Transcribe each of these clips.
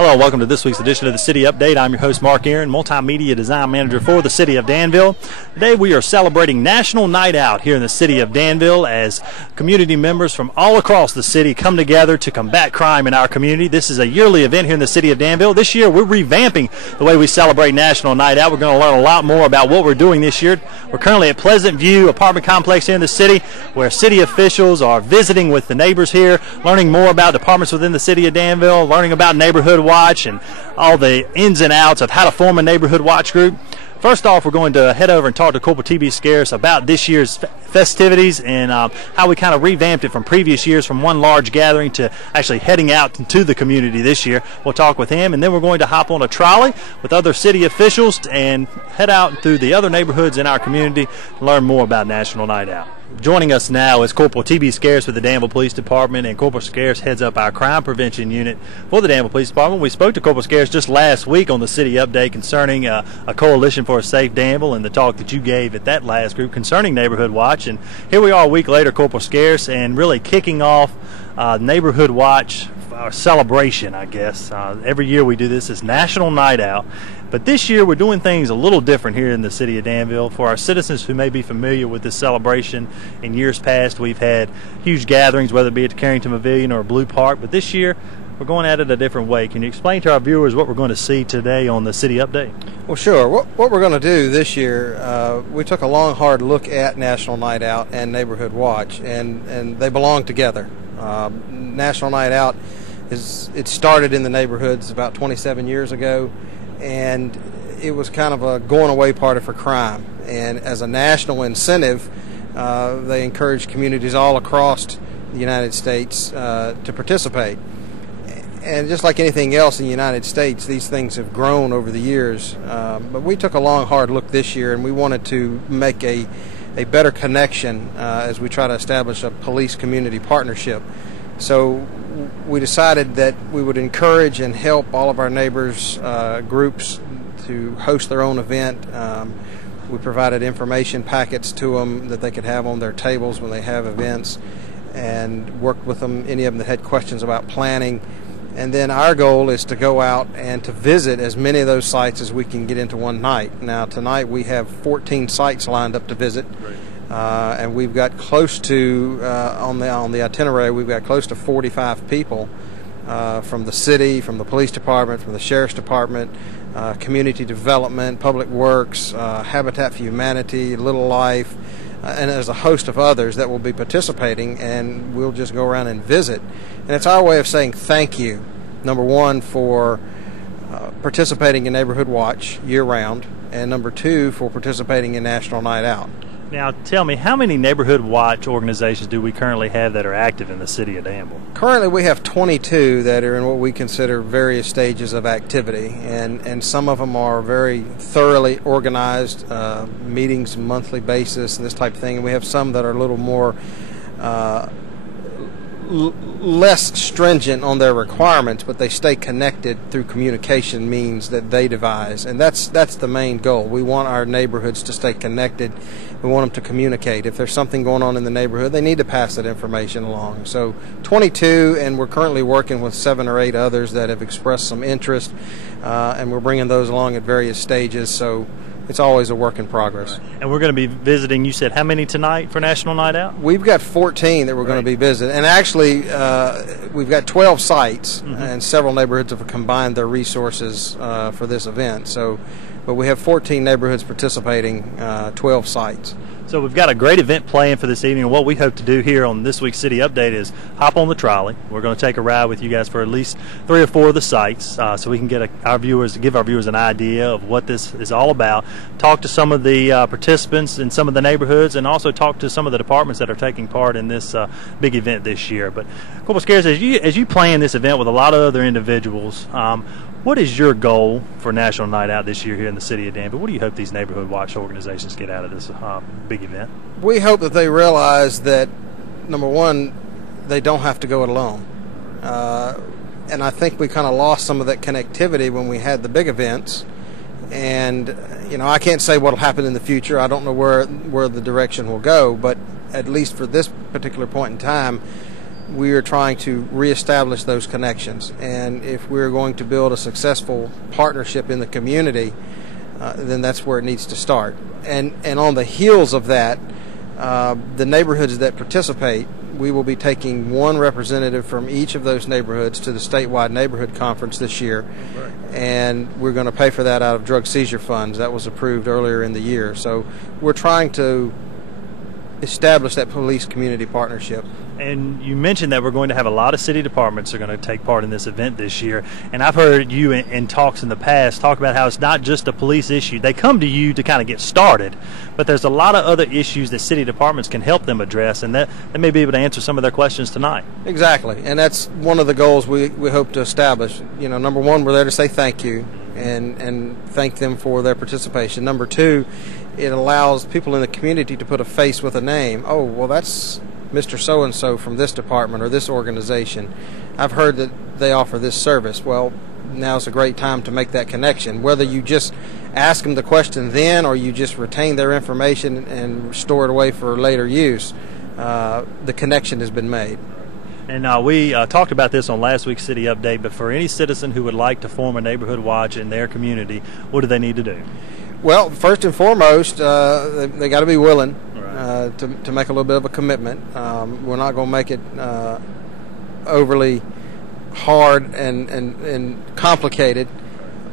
Hello, welcome to this week's edition of the City Update. I'm your host, Mark Aaron, Multimedia Design Manager for the City of Danville. Today we are celebrating National Night Out here in the City of Danville as community members from all across the city come together to combat crime in our community. This is a yearly event here in the City of Danville. This year we're revamping the way we celebrate National Night Out. We're going to learn a lot more about what we're doing this year. We're currently at Pleasant View apartment complex here in the city where city officials are visiting with the neighbors here, learning more about departments within the City of Danville, learning about Neighborhood Watch and all the ins and outs of how to form a Neighborhood Watch group. First off, we're going to head over and talk to Corporal T.B. Scarce about this year's festivities and how we kind of revamped it from previous years from one large gathering to actually heading out into the community this year. We'll talk with him, and then we're going to hop on a trolley with other city officials and head out through the other neighborhoods in our community to learn more about National Night Out. Joining us now is Corporal T.B. Scarce with the Danville Police Department, and Corporal Scarce heads up our crime prevention unit for the Danville Police Department. We spoke to Corporal Scarce just last week on the City Update concerning a coalition for a safe Danville and the talk that you gave at that last group concerning Neighborhood Watch. And here we are a week later, Corporal Scarce, and really kicking off Neighborhood Watch celebration, I guess. Every year we do this. It's National Night Out. But this year we're doing things a little different here in the City of Danville. For our citizens who may be familiar with this celebration, in years past we've had huge gatherings, whether it be at the Carrington Pavilion or Blue Park. But this year we're going at it a different way. Can you explain to our viewers what we're going to see today on the City Update? Well, sure. What we're going to do this year, we took a long, hard look at National Night Out and Neighborhood Watch, and they belong together. National Night Out it started in the neighborhoods about 27 years ago, and it was kind of a going-away party for crime. And as a national incentive, they encouraged communities all across the United States to participate. And just like anything else in the United States, these things have grown over the years. But we took a long, hard look this year, and we wanted to make a better connection as we try to establish a police-community partnership. So we decided that we would encourage and help all of our neighbors' groups to host their own event. We provided information packets to them that they could have on their tables when they have events, and worked with them, any of them that had questions about planning. And then our goal is to go out and to visit as many of those sites as we can get into one night. Now tonight we have 14 sites lined up to visit. Right. And we've got close to, on the itinerary, we've got close to 45 people from the city, from the police department, from the sheriff's department, community development, public works, Habitat for Humanity, Little Life, and there's a host of others that will be participating, and we'll just go around and visit. And it's our way of saying thank you, number one, for participating in Neighborhood Watch year-round, and number two, for participating in National Night Out. Now, tell me, how many Neighborhood Watch organizations do we currently have that are active in the City of Danville? Currently, we have 22 that are in what we consider various stages of activity, and some of them are very thoroughly organized, meetings monthly basis and this type of thing, and we have some that are a little more less stringent on their requirements, but they stay connected through communication means that they devise, and that's the main goal. We want our neighborhoods to stay connected. We want them to communicate. If there's something going on in the neighborhood, they need to pass that information along. So 22, and we're currently working with 7 or 8 others that have expressed some interest, and we're bringing those along at various stages. So it's always a work in progress. And we're going to be visiting, you said, how many tonight for National Night Out? We've got 14 that we're going to be visiting. And actually, we've got 12 sites, and several neighborhoods have combined their resources for this event. But we have 14 neighborhoods participating, 12 sites. So we've got a great event planned for this evening, and what we hope to do here on this week's City Update is hop on the trolley. We're going to take a ride with you guys for at least 3 or 4 of the sites, so we can get give our viewers an idea of what this is all about. Talk to some of the participants in some of the neighborhoods, and also talk to some of the departments that are taking part in this big event this year. But Corporal Scarce, as you plan this event with a lot of other individuals, what is your goal for National Night Out this year here in the City of Danville? What do you hope these Neighborhood Watch organizations get out of this big event? We hope that they realize that, number one, they don't have to go it alone. And I think we kind of lost some of that connectivity when we had the big events. And, I can't say what will happen in the future. I don't know where the direction will go, but at least for this particular point in time, we are trying to reestablish those connections. And if we're going to build a successful partnership in the community, then that's where it needs to start. And on the heels of that, the neighborhoods that participate, we will be taking one representative from each of those neighborhoods to the statewide neighborhood conference this year. Right. And we're going to pay for that out of drug seizure funds. That was approved earlier in the year. So we're trying to establish that police community partnership. And you mentioned that we're going to have a lot of city departments are going to take part in this event this year. And I've heard you in talks in the past talk about how it's not just a police issue. They come to you to kind of get started, but there's a lot of other issues that city departments can help them address, and that they may be able to answer some of their questions tonight. Exactly, and that's one of the goals we hope to establish. You know, number one, we're there to say thank you and thank them for their participation. Number two, it allows people in the community to put a face with a name. Oh, well, that's Mr. So-and-so from this department or this organization. I've heard that they offer this service. Well, now's a great time to make that connection. Whether you just ask them the question then or you just retain their information and store it away for later use, the connection has been made. And we talked about this on last week's City Update, but for any citizen who would like to form a neighborhood watch in their community, what do they need to do? Well, first and foremost, they got to be willing to make a little bit of a commitment. We're not going to make it overly hard and complicated,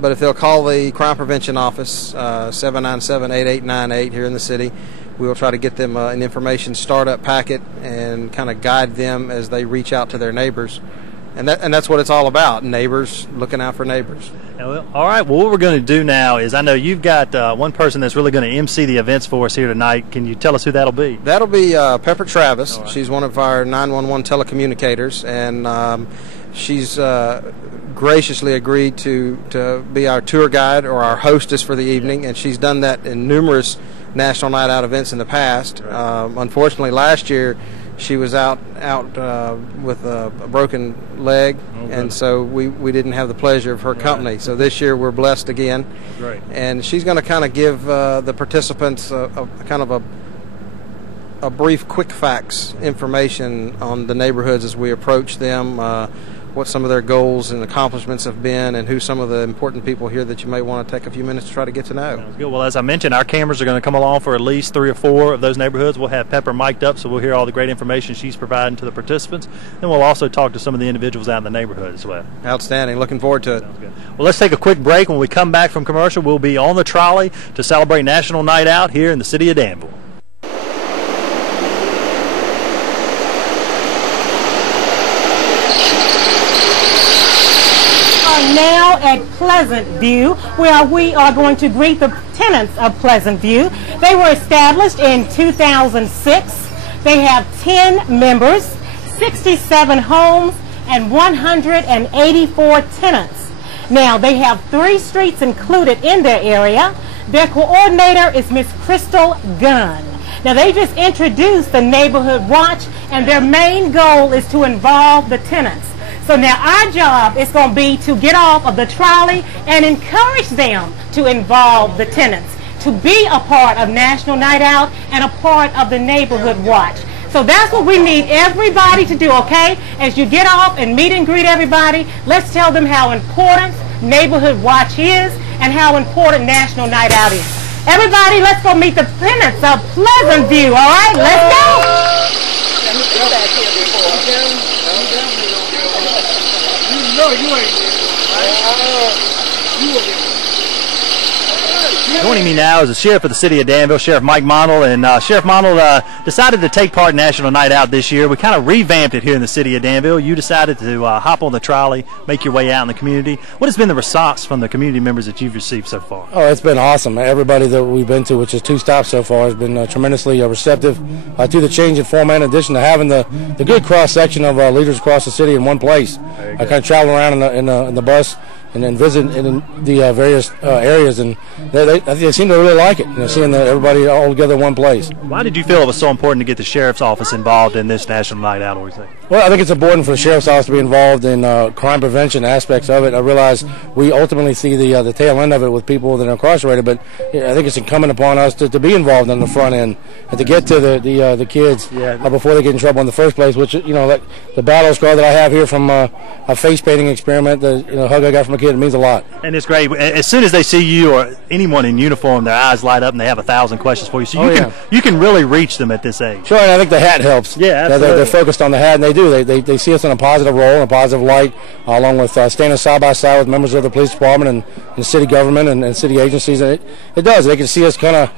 but if they'll call the Crime Prevention Office, 797-8898 here in the city, we will try to get them an information startup packet and kind of guide them as they reach out to their neighbors. And that's what it's all about, neighbors, looking out for neighbors. Well, all right, well, what we're going to do now is, I know you've got one person that's really going to MC the events for us here tonight. Can you tell us who that'll be? That'll be Pepper Travis. Right. She's one of our 911 telecommunicators, and she's graciously agreed to be our tour guide or our hostess for the evening, and she's done that in numerous National Night Out events in the past. Right. Unfortunately, last year, she was out with a broken leg, and so we didn't have the pleasure of her company. So this year we're blessed again. Great. And she's going to kind of give the participants a brief quick facts information on the neighborhoods as we approach them, what some of their goals and accomplishments have been, and who some of the important people here that you may want to take a few minutes to try to get to know. Sounds good. Well, as I mentioned, our cameras are going to come along for at least 3 or 4 of those neighborhoods. We'll have Pepper mic'd up, so we'll hear all the great information she's providing to the participants. Then we'll also talk to some of the individuals out in the neighborhood as well. Outstanding. Looking forward to it. Sounds good. Well, let's take a quick break. When we come back from commercial, we'll be on the trolley to celebrate National Night Out here in the city of Danville. Now at Pleasant View, where we are going to greet the tenants of Pleasant View. They were established in 2006. They have 10 members, 67 homes, and 184 tenants. Now, they have 3 streets included in their area. Their coordinator is Miss Crystal Gunn. Now, they just introduced the Neighborhood Watch, and their main goal is to involve the tenants. So now our job is going to be to get off of the trolley and encourage them to involve the tenants, to be a part of National Night Out and a part of the Neighborhood Watch. So that's what we need everybody to do, okay? As you get off and meet and greet everybody, let's tell them how important Neighborhood Watch is and how important National Night Out is. Everybody, let's go meet the tenants of Pleasant View, all right? Let's go! Joining me now is the Sheriff of the City of Danville, Sheriff Mike Monell. And Sheriff Monell decided to take part in National Night Out this year. We kind of revamped it here in the City of Danville. You decided to hop on the trolley, make your way out in the community. What has been the response from the community members that you've received so far? Oh, it's been awesome. Everybody that we've been to, which is 2 stops so far, has been tremendously receptive to the change in format, in addition to having the good cross-section of leaders across the city in one place. Kind of traveling around in the bus, then visit in the various areas, and they seem to really like it. Seeing everybody all together in one place. Why did you feel it was so important to get the sheriff's office involved in this National Night Out? Well, I think it's important for the sheriff's office to be involved in crime prevention aspects of it. I realize we ultimately see the tail end of it with people that are incarcerated, but I think it's incumbent upon us to be involved on the front end and to get to the kids before they get in trouble in the first place. Which like the battle scar that I have here from a face painting experiment, the hug I got from a kid, it means a lot. And it's great. As soon as they see you or anyone in uniform, their eyes light up and they have 1,000 questions for you. So you can really reach them at this age. Sure, and I think the hat helps. Yeah, absolutely. They're focused on the hat, and they do. They see us in a positive role, in a positive light, along with standing side by side with members of the police department and city government and city agencies. And it does. They can see us kind of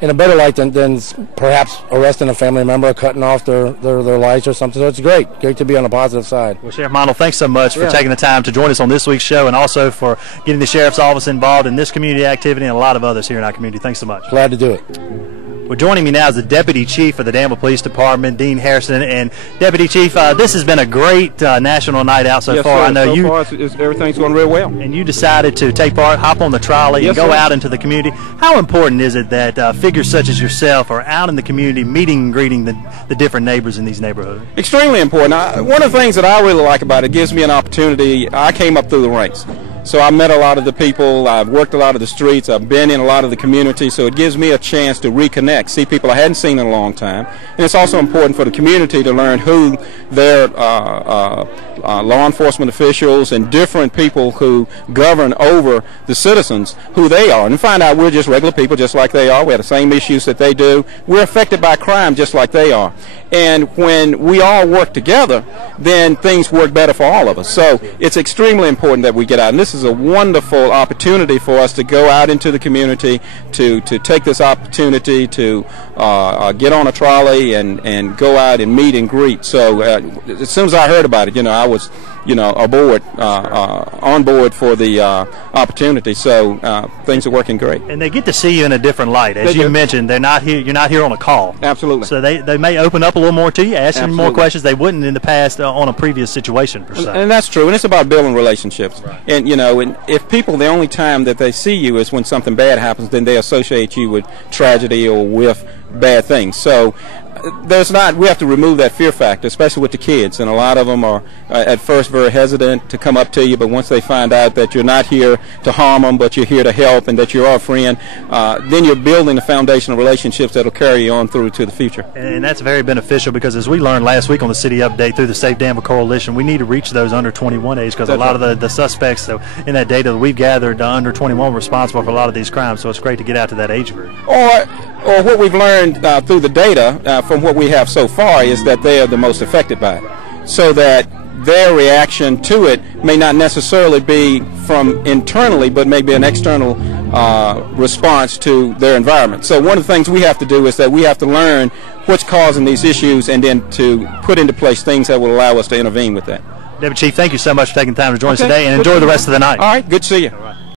in a better light than perhaps arresting a family member or cutting off their lights or something. So it's great to be on the positive side. Well, Sheriff Mondel, thanks so much for taking the time to join us on this week's show, and also for getting the Sheriff's Office involved in this community activity and a lot of others here in our community. Thanks so much. Glad to do it. Well, joining me now is the Deputy Chief of the Danville Police Department, Dean Harrison. And Deputy Chief, this has been a great National Night Out so far. Sir. I know so far, everything's going real well. And you decided to take part, hop on the trolley, and go out into the community. How important is it that figures such as yourself are out in the community, meeting and greeting the different neighbors in these neighborhoods? Extremely important. One of the things that I really like about it gives me an opportunity. I came up through the ranks. So I met a lot of the people, I've worked a lot of the streets, I've been in a lot of the community, so it gives me a chance to reconnect, see people I hadn't seen in a long time. And it's also important for the community to learn who their law enforcement officials and different people who govern over the citizens, who they are, and find out we're just regular people just like they are. We have the same issues that they do. We're affected by crime just like they are. And when we all work together, then things work better for all of us. So it's extremely important that we get out. And this is a wonderful opportunity for us to go out into the community, to take this opportunity to get on a trolley and go out and meet and greet. So as soon as I heard about it, I was on board for the opportunity. So things are working great. And they get to see you in a different light. As you mentioned, they're not here. You're not here on a call. Absolutely. So they may open up a little more to you, ask you more questions they wouldn't in the past on a previous situation per se. And that's true. And it's about building relationships. Right. And and if people, the only time that they see you is when something bad happens, then they associate you with tragedy or with bad things. So we have to remove that fear factor, especially with the kids, and a lot of them are at first very hesitant to come up to you, but once they find out that you're not here to harm them, but you're here to help and that you're a friend, then you're building the foundation of relationships that will carry you on through to the future. And that's very beneficial, because as we learned last week on the City Update through the Safe Danville Coalition, we need to reach those under 21 age, because a lot of the suspects in that data that we've gathered, under 21 were responsible for a lot of these crimes, so it's great to get out to that age group. Or what we've learned through the data from what we have so far is that they are the most affected by it, so that their reaction to it may not necessarily be from internally, but maybe an external response to their environment. So one of the things we have to do is that we have to learn what's causing these issues and then to put into place things that will allow us to intervene with that. Deputy Chief, thank you so much for taking time to join us today, and enjoy the rest of the night. All right, good to see you.